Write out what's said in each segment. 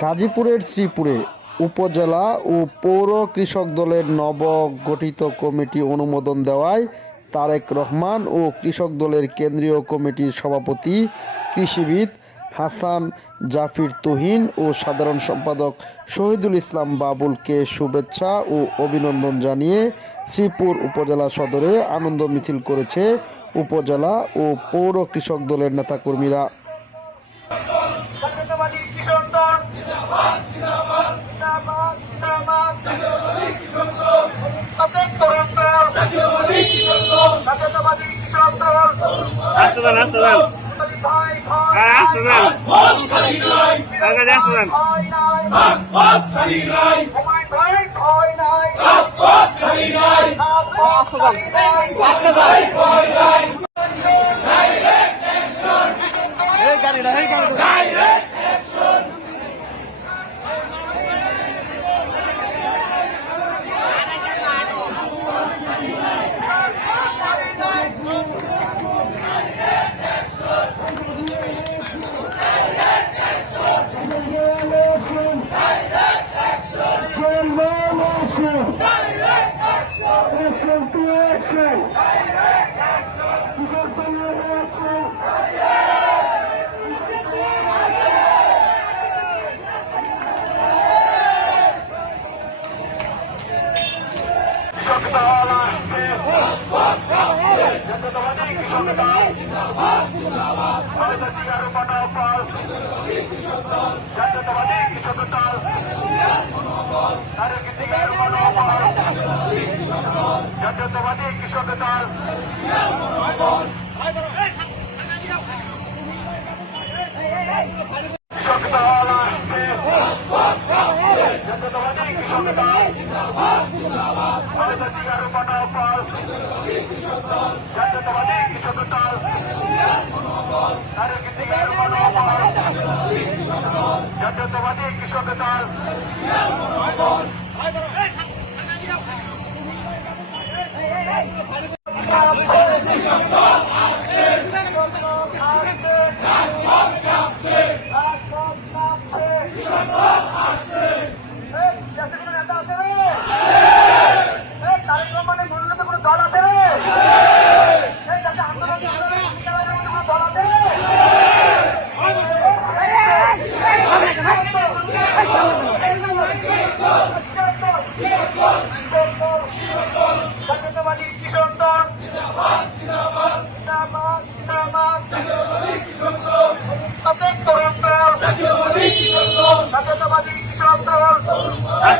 গাজীপুরের শ্রীপুরে উপজেলা ও পৌর কৃষক দলের নবগঠিত কমিটি অনুমোদন দেওয়ায় তারেক রহমান ও কৃষক দলের কেন্দ্রীয় কমিটির সভাপতি কৃষিবিদ হাসান জাফির তুহিন ও সাধারণ সম্পাদক শহীদুল ইসলাম বাবুলকে শুভেচ্ছা ও অভিনন্দন জানিয়ে শ্রীপুর উপজেলা সদরে আনন্দ মিছিল করেছে উপজেলা ও পৌর কৃষক দলের নেতাকর্মীরা। আসতে দেন আসতে দেন। হ্যাঁ আসতে দেন। আগে আসতে দেন। কৃষক দল আসছে জাতীয়তাবাদী কৃষক দল ভারতের জিয়ার মনোবল জাতীয়তাবাদী কৃষক দল তারেক জিয়ার মনোবল জাতীয়তাবাদী কৃষক দল কৃষক দল জাতীয়তাবাদী কৃষক দল ভারতের জিয়ার মনোবল জাতীয়তাবাদী কৃষক দল জাতীয়তাবাদী কৃষক দল দল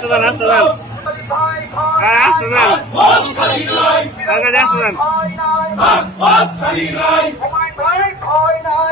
আসতে দেন আসতে দেন হ্যাঁ আসতে দেন আগে আসতে দেন ভয় নাই